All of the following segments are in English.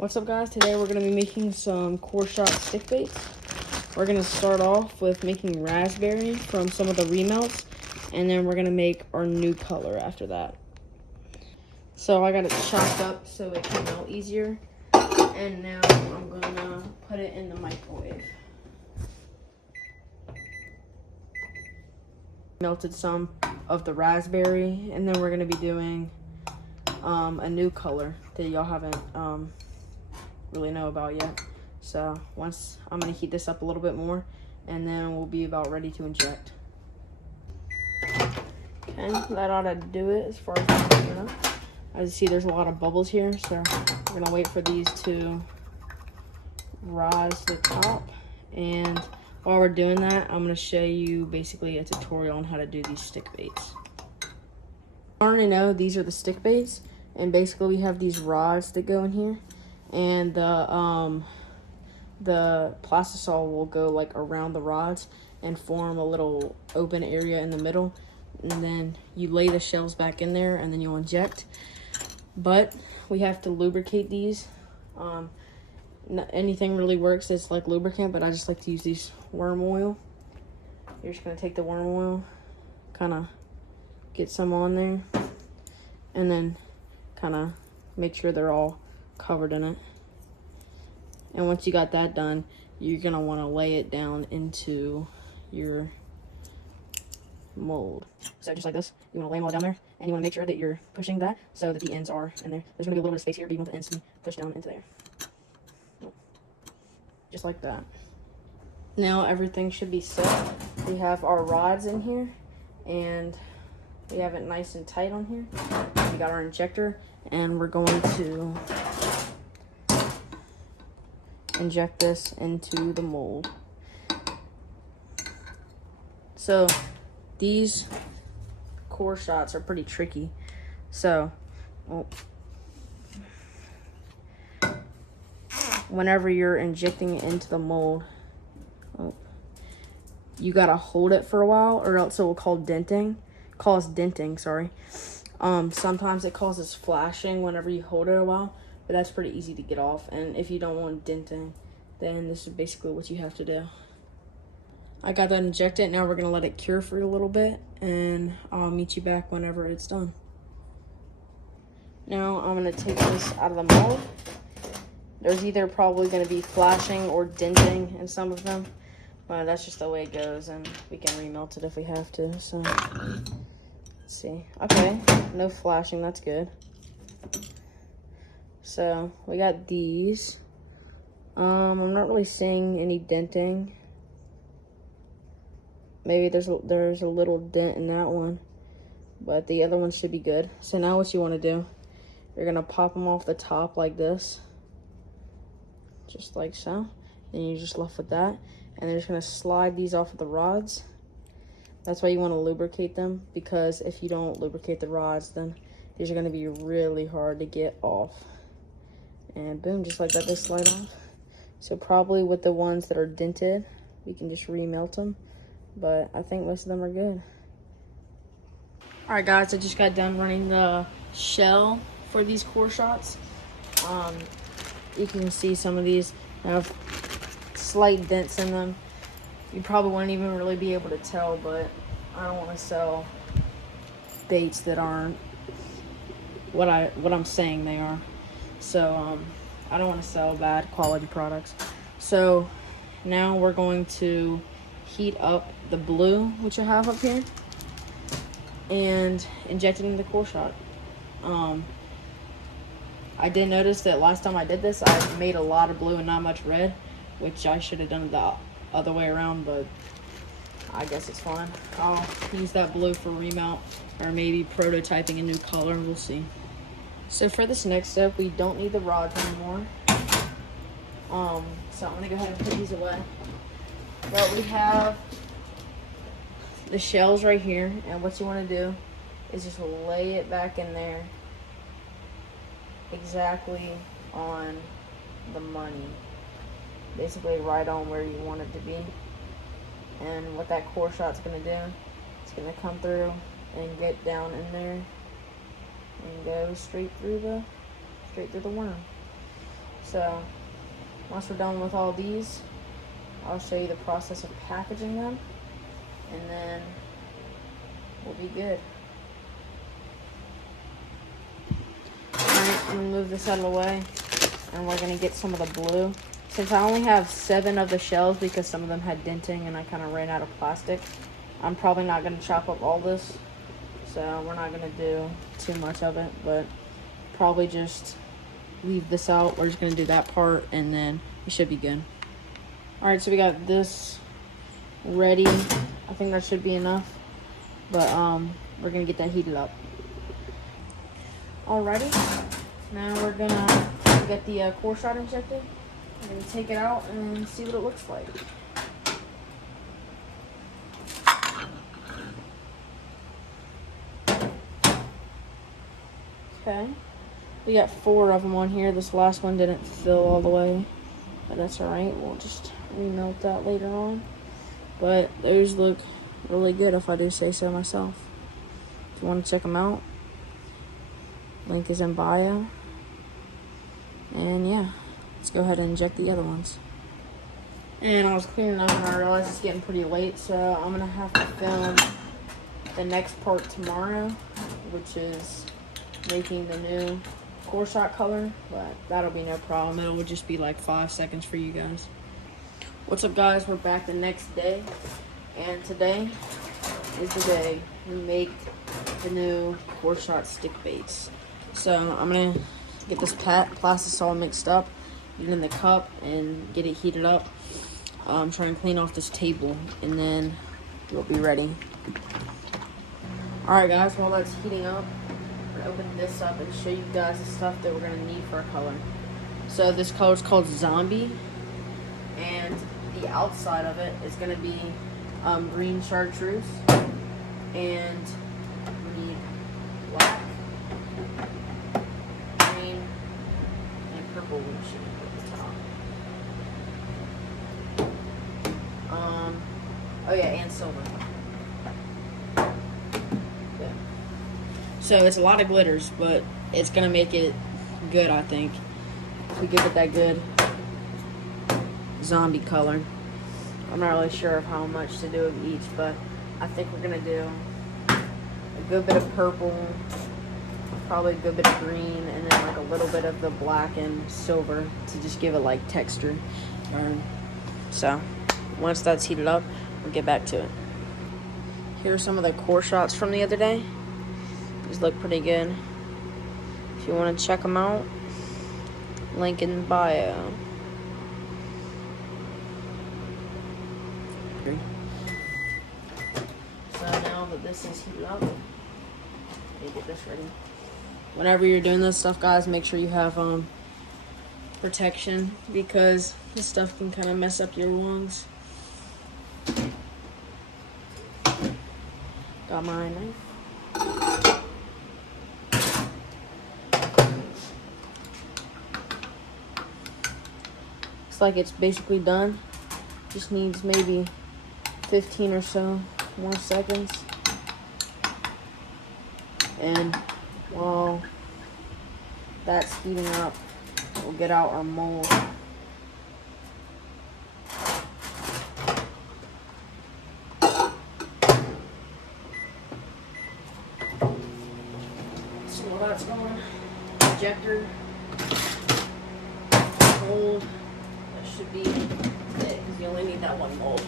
What's up, guys? Today we're going to be making some coreshot stick baits. We're going to start off with making raspberry from some of the remelts, and then we're going to make our new color after that. So I got it chopped up so it can melt easier, and now I'm going to put it in the microwave. Melted some of the raspberry, and then we're going to be doing a new color that y'all haven't really know about yet. So once I'm going to heat this up a little bit more, and then we'll be about ready to inject. Okay, that ought to do it as far as I'm concerned. As you see, there's a lot of bubbles here, so we're going to wait for these to rise to the top. And while we're doing that, I'm going to show you basically a tutorial on how to do these stick baits. I already know these are the stick baits, and basically we have these rods that go in here, and the plastisol will go like around the rods and form a little open area in the middle, and then you lay the shells back in there and then you'll inject. But we have to lubricate these. Anything really works that's like lubricant, but I just like to use these worm oil. You're just going to take the worm oil, kind of get some on there, and then kind of make sure they're all covered in it. And once you got that done, you're going to want to lay it down into your mold. So just like this, you want to lay them all down there, and you want to make sure that you're pushing that so that the ends are in there. There's going to be a little bit of space here, but you want the ends to be pushed down into there. Just like that. Now everything should be set. We have our rods in here, and we have it nice and tight on here. We got our injector, and we're going to inject this into the mold. So these core shots are pretty tricky. So whenever you're injecting it into the mold, you gotta hold it for a while, or else it will cause denting. Sometimes it causes flashing whenever you hold it a while, but that's pretty easy to get off. And if you don't want denting, then this is basically what you have to do. I got that injected. Now we're gonna let it cure for a little bit, and I'll meet you back whenever it's done. Now I'm gonna take this out of the mold. There's either probably gonna be flashing or denting in some of them, but that's just the way it goes, and we can remelt it if we have to. So let's see. Okay, no flashing, that's good. So we got these. I'm not really seeing any denting. Maybe there's a little dent in that one, but the other one should be good. So now what you want to do, you're gonna pop them off the top like this, just like so. Then you're just left with that, and they're just gonna slide these off of the rods. That's why you want to lubricate them, because if you don't lubricate the rods, then these are gonna be really hard to get off. And boom, just like that, they slide off. So probably with the ones that are dented, we can just remelt them, but I think most of them are good. All right, guys, I just got done running the shell for these core shots. You can see some of these have slight dents in them. You probably wouldn't even really be able to tell, but I don't want to sell baits that aren't what I'm saying they are. So I don't want to sell bad quality products. So now we're going to heat up the blue, which I have up here, and inject it in the core shot. I did notice that last time I did this, I made a lot of blue and not much red, which I should have done the other way around, but I guess it's fine. I'll use that blue for remount, or maybe prototyping a new color, we'll see. So for this next step, we don't need the rods anymore. So I'm gonna go ahead and put these away. But we have the shells right here, and what you wanna do is just lay it back in there exactly on the money. Basically right on where you want it to be. And what that core shot's gonna do, it's gonna come through and get down in there and go straight through the worm. So once we're done with all these, I'll show you the process of packaging them, and then we'll be good. Alright, I'm gonna move this out of the way, and we're gonna get some of the blue. Since I only have 7 of the shells because some of them had denting and I kind of ran out of plastic, I'm probably not gonna chop up all this. So we're not gonna do too much of it, but probably just leave this out. We're just gonna do that part, and then we should be good. Alright, so we got this ready. I think that should be enough, but we're gonna get that heated up. Alrighty, now we're gonna get the coreshot injected. I'm gonna take it out and see what it looks like. Okay, we got 4 of them on here. This last one didn't fill all the way, but that's alright. We'll just remelt that later on. But those look really good, if I do say so myself. If you want to check them out, link is in bio. And yeah, let's go ahead and inject the other ones. And I was cleaning up and I realized it's getting pretty late, so I'm gonna have to film the next part tomorrow, which is making the new coreshot color, but that'll be no problem. It will just be like 5 seconds for you guys. What's up, guys? We're back the next day, and today is the day we make the new coreshot stick baits. So I'm gonna get this plastic all mixed up, get it in the cup, and get it heated up. Try and clean off this table, and then we'll be ready. Alright guys, while that's heating up, I'm gonna open this up and show you guys the stuff that we're gonna need for a color. So this color is called Zombie, and the outside of it is gonna be green chartreuse, and we need black, green, and purple windshield at the top. Oh yeah, and silver. Yeah. So it's a lot of glitters, but it's gonna make it good, I think. If we give it that good zombie color. I'm not really sure of how much to do of each, but I think we're gonna do a good bit of purple, probably a good bit of green, and then like a little bit of the black and silver to just give it like texture. So once that's heated up, we'll get back to it. Here are some of the coreshots from the other day. These look pretty good. If you want to check them out, link in bio. So now that this is heated up, let me get this ready. Whenever you're doing this stuff, guys, make sure you have protection, because this stuff can kind of mess up your lungs. Got my knife. Looks like it's basically done. Just needs maybe 15 or so more seconds. And while that's heating up, we'll get out our mold. So while that's going, injector, mold, that should be it, because you only need that one mold.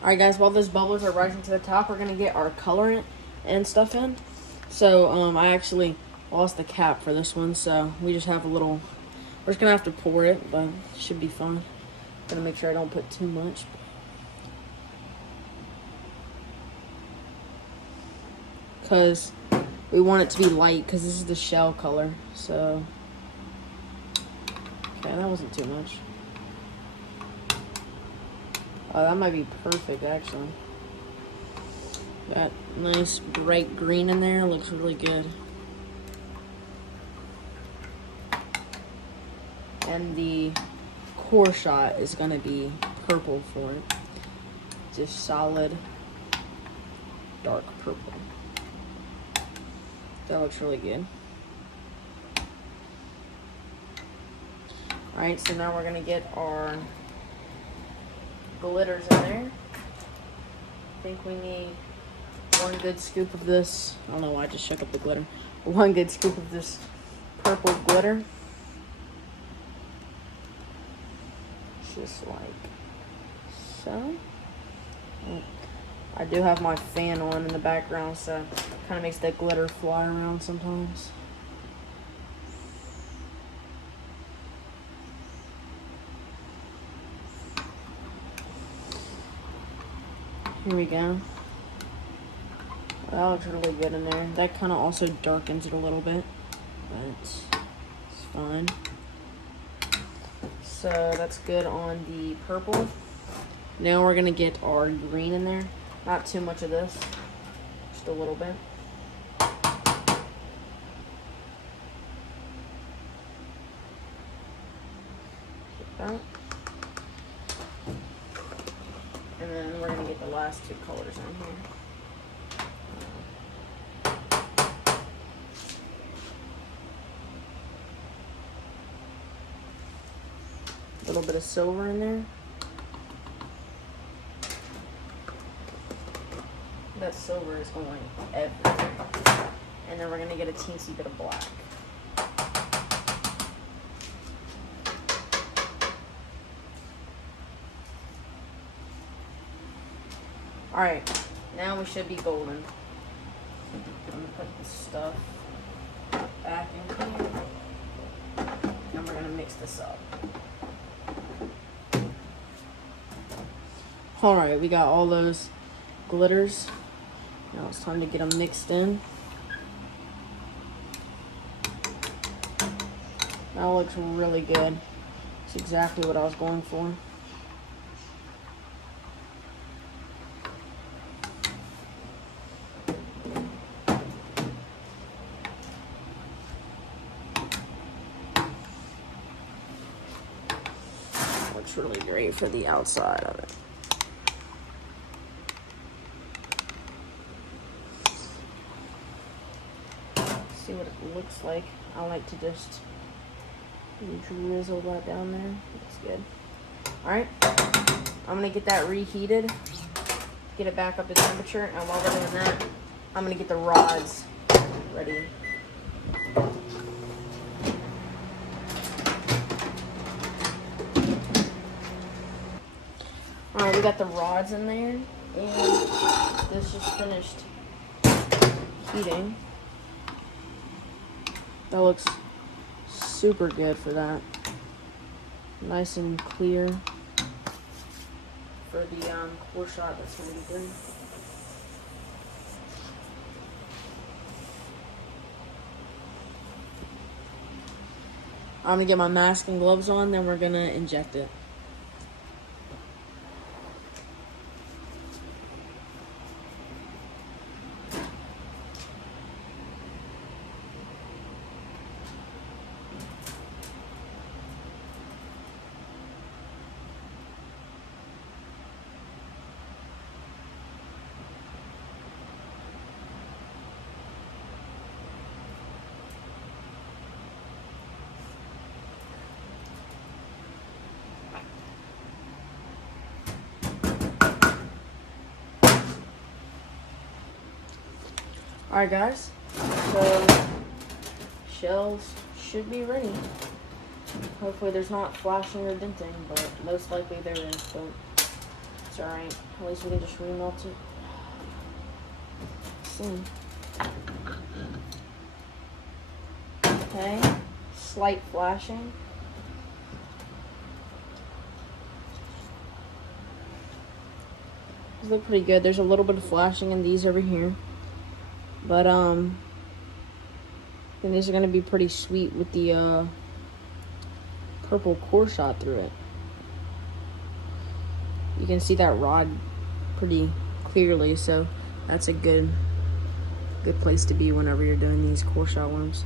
Alright guys, while those bubbles are rising to the top, we're going to get our colorant and stuff in. So I actually lost the cap for this one, so we just have a little, we're just going to have to pour it, but it should be fun. I'm going to make sure I don't put too much. Because we want it to be light, because this is the shell color, so. Okay, that wasn't too much. Oh, that might be perfect, actually. Got nice bright green in there. Looks really good. And the coreshot is going to be purple for it. Just solid dark purple. That looks really good. All right, so now we're gonna get our glitters in there. I think we need 1 good scoop of this. I don't know why I just shook up the glitter. 1 good scoop of this purple glitter. Just like so. I do have my fan on in the background, so it kind of makes that glitter fly around sometimes. Here we go. That looks really good in there. That kind of also darkens it a little bit, but it's fine. So that's good on the purple. Now we're gonna get our green in there. Not too much of this, just a little bit. Like that. And then we're gonna get the last 2 colors in here. A little bit of silver in there. That silver is going everywhere. And then we're gonna get a teensy bit of black. All right, now we should be golden. I'm gonna put this stuff back in here. And we're gonna mix this up. All right, we got all those glitters. Now it's time to get them mixed in. That looks really good. It's exactly what I was going for. Looks really great for the outside of it. See what it looks like. I like to just drizzle that down there. Looks good. All right, I'm gonna get that reheated, get it back up to temperature, and while we're doing that, I'm gonna get the rods ready. All right, we got the rods in there, and this just finished heating. That looks super good for that. Nice and clear for the coreshot. That's really good. I'm gonna get my mask and gloves on, then we're gonna inject it. Alright guys, so shells should be ready. Hopefully there's not flashing or denting, but most likely there is, but it's alright. At least we can just remelt it soon. Okay, slight flashing. These look pretty good. There's a little bit of flashing in these over here. But then these are gonna be pretty sweet with the purple coreshot through it. You can see that rod pretty clearly, so that's a good place to be whenever you're doing these coreshot worms.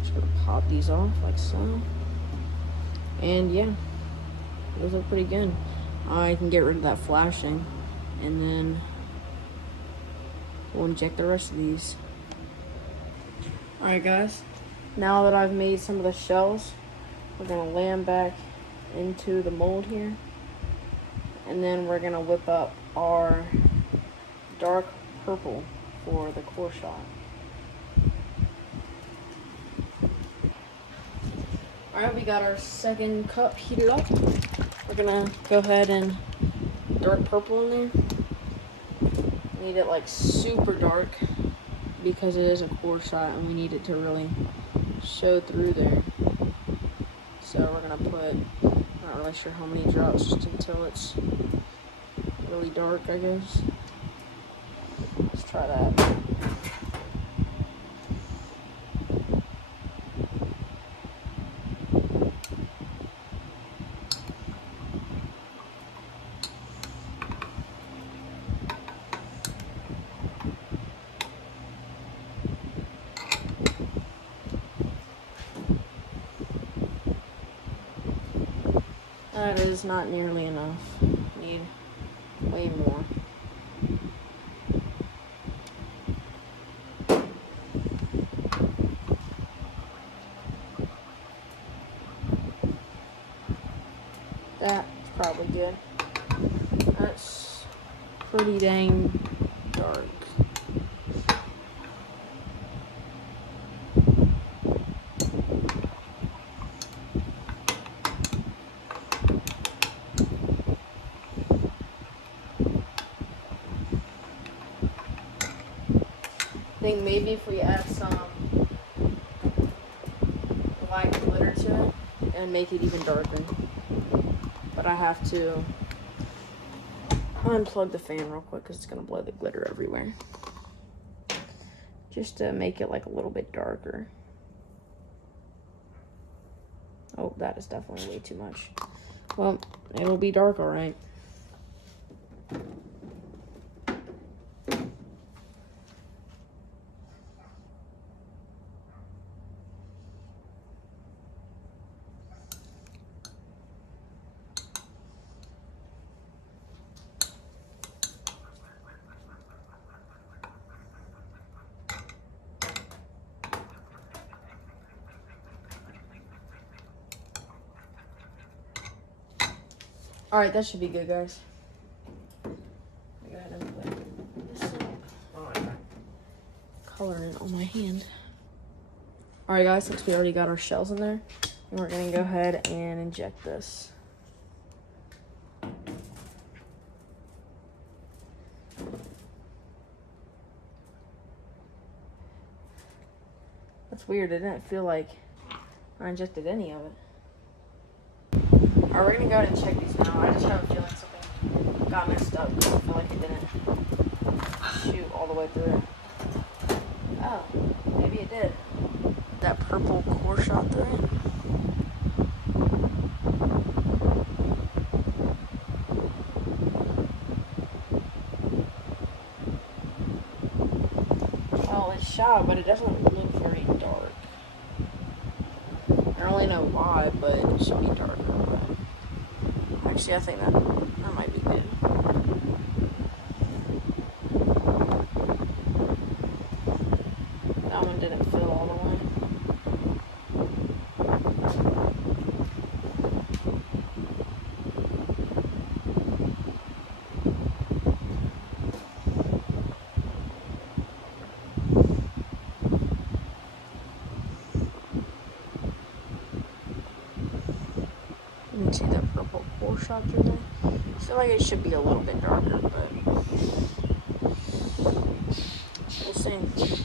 Just gonna pop these off like so. And yeah, those look pretty good. I can get rid of that flashing, and then we'll inject the rest of these. Alright guys, now that I've made some of the shells, We're gonna lay them back into the mold here. And then we're gonna whip up our dark purple for the coreshot. Alright, we got our second cup heated up. We're gonna go ahead and dark purple in there. We need it like super dark because it is a coreshot and we need it to really show through there. So we're gonna put, I'm not really sure how many drops, just until it's really dark, I guess. Let's try that. That is not nearly enough. Need way more. That's probably good. That's pretty dang dark. I think maybe if we add some white glitter to it and make it even darker. But I have to unplug the fan real quick because it's gonna blow the glitter everywhere. Just to make it like a little bit darker. Oh, that is definitely way too much. Well, it'll be dark, all right. All right, that should be good, guys. Go ahead and put this up. Oh, I got colorant on my hand. All right, guys, since we already got our shells in there, we're gonna go ahead and inject this. That's weird. It didn't feel like I injected any of it. Alright, we're gonna go ahead and check these now. I just have a feeling something got messed up because I feel like it didn't shoot all the way through it. Oh, maybe it did. That purple core shot through it. Well, it shot, but it doesn't look very dark. I don't really know why, but it should be darker. But actually, I think that might be good. That one didn't fill all the way. You can see that purple core shot through there. I feel like it should be a little bit darker, but we'll see.